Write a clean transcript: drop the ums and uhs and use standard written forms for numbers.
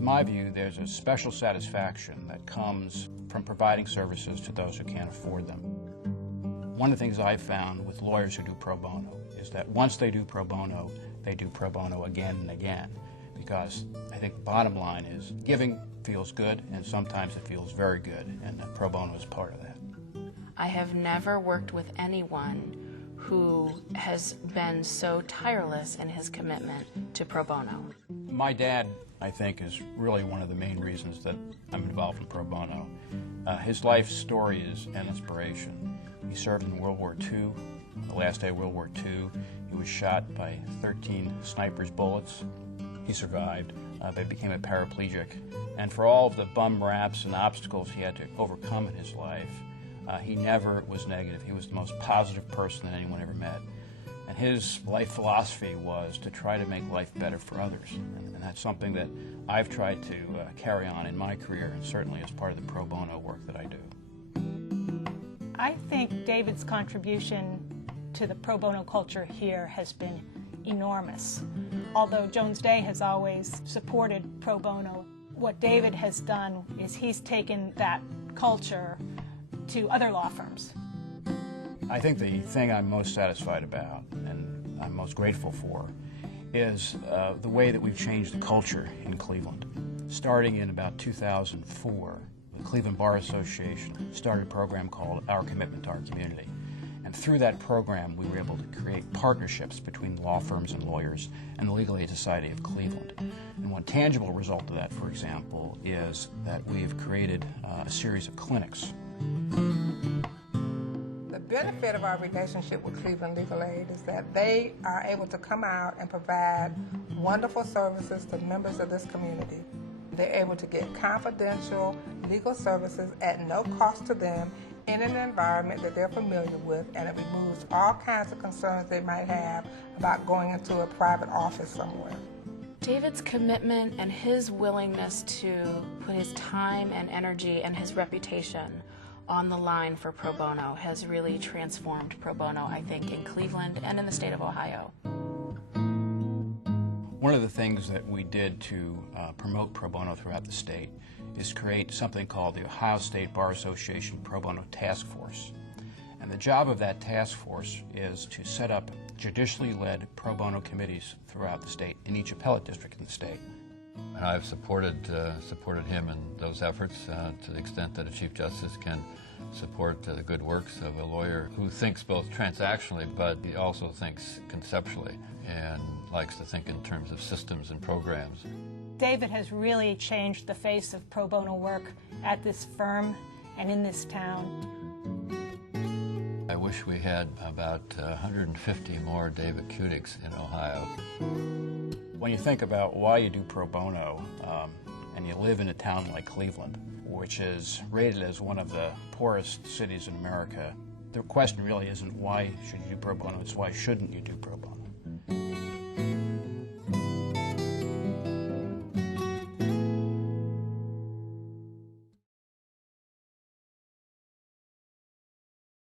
To my view, there's a special satisfaction that comes from providing services to those who can't afford them. One of the things I've found with lawyers who do pro bono is that once they do pro bono, they do pro bono again and again, because I think the bottom line is giving feels good, and sometimes it feels very good, and pro bono is part of that. I have never worked with anyone who has been so tireless in his commitment to pro bono. My dad, I think, is really one of the main reasons that I'm involved in pro bono. His life story is an inspiration. He served in World War II. The last day of World War II, he was shot by 13 snipers' bullets. He survived, but became a paraplegic. And for all of the bum raps and obstacles he had to overcome in his life, he never was negative. He was the most positive person that anyone ever met. And his life philosophy was to try to make life better for others. And that's something that I've tried to carry on in my career, and certainly as part of the pro bono work that I do. I think David's contribution to the pro bono culture here has been enormous. Although Jones Day has always supported pro bono, what David has done is he's taken that culture to other law firms. I think the thing I'm most satisfied about and I'm most grateful for is the way that we've changed the culture in Cleveland. Starting in about 2004, the Cleveland Bar Association started a program called Our Commitment to Our Community. And through that program, we were able to create partnerships between law firms and lawyers and the Legal Aid Society of Cleveland. And one tangible result of that, for example, is that we have created a series of clinics. The benefit of our relationship with Cleveland Legal Aid is that they are able to come out and provide wonderful services to members of this community. They're able to get confidential legal services at no cost to them in an environment that they're familiar with, and it removes all kinds of concerns they might have about going into a private office somewhere. David's commitment and his willingness to put his time and energy and his reputation on the line for pro bono has really transformed pro bono, I think, in Cleveland and in the state of Ohio. One of the things that we did to promote pro bono throughout the state is create something called the Ohio State Bar Association Pro Bono Task Force. And the job of that task force is to set up judicially led pro bono committees throughout the state, in each appellate district in the state. And I've supported him in those efforts to the extent that a Chief Justice can support the good works of a lawyer who thinks both transactionally, but he also thinks conceptually and likes to think in terms of systems and programs. David has really changed the face of pro bono work at this firm and in this town. I wish we had about 150 more David Kutiks in Ohio. When you think about why you do pro bono, and you live in a town like Cleveland, which is rated as one of the poorest cities in America, the question really isn't why should you do pro bono, it's why shouldn't you do pro bono.